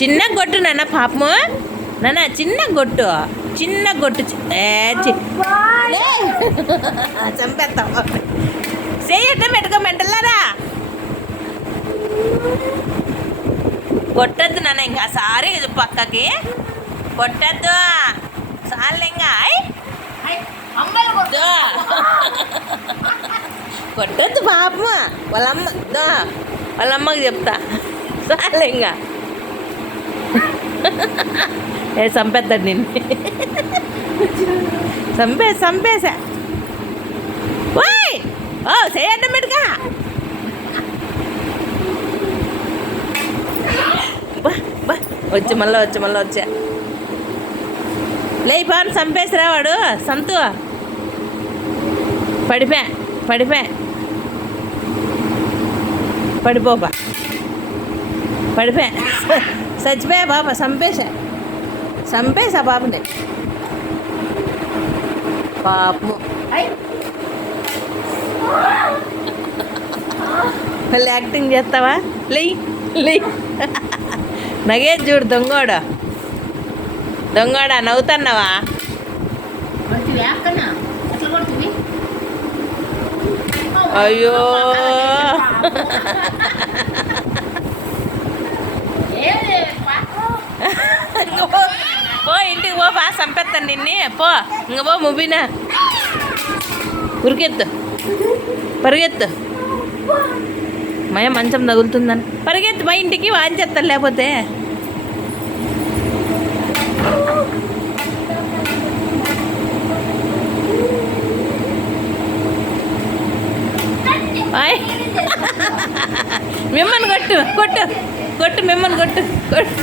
చిన్న గొట్టు నాన్న పాపము. నాన్న చిన్న గొట్టు. చిన్న గొట్టు. చంపేస్తాం. చేయటం పెట్టుకో మెంటల్లారా. కొట్టద్దు నాన్న ఇంకా సారీ పక్కకి. కొట్టద్దు. చాలు ఇంకా. కొట్టద్దు పాపం వాళ్ళమ్మ దో. వాళ్ళ అమ్మకి చెప్తా. చాలు ఇంకా. ఏ చంపేద్దాడు నిన్ను? చంపే చంపేసా. ఓయ్! ఓ చేయండి మెడుగా. బా వచ్చి మళ్ళీ వచ్చి మళ్ళీ వచ్చా. లే పాను చంపేసిరా వాడు? సంతు. పడిపా పడిపా. పడిపోపా. పడిపా. చచ్చిపోయా బాబా చంపేశా చంపేశా బాబుని. పాపము మళ్ళీ యాక్టింగ్ చేస్తావా? లెయ్ లెయ్. నగే చూడు దొంగోడు. దొంగోడా నవ్వుతున్నావా? అయ్యో ఏం లేదప్పా. ఇంక పో పో ఇంటికి పా చంపేస్తాను నిన్ను పో. ఇంక పో ముబినా ఉరికెత్తు. పరిగెత్తు. మయ మంచం తగులుతుందని. పరిగెత్తు మా ఇంటికి వాంచేస్తాను లేకపోతే. మిమ్మల్ని కొట్టు కొట్టు. కొట్టు మిమ్మల్ని కొట్టు కొట్టు.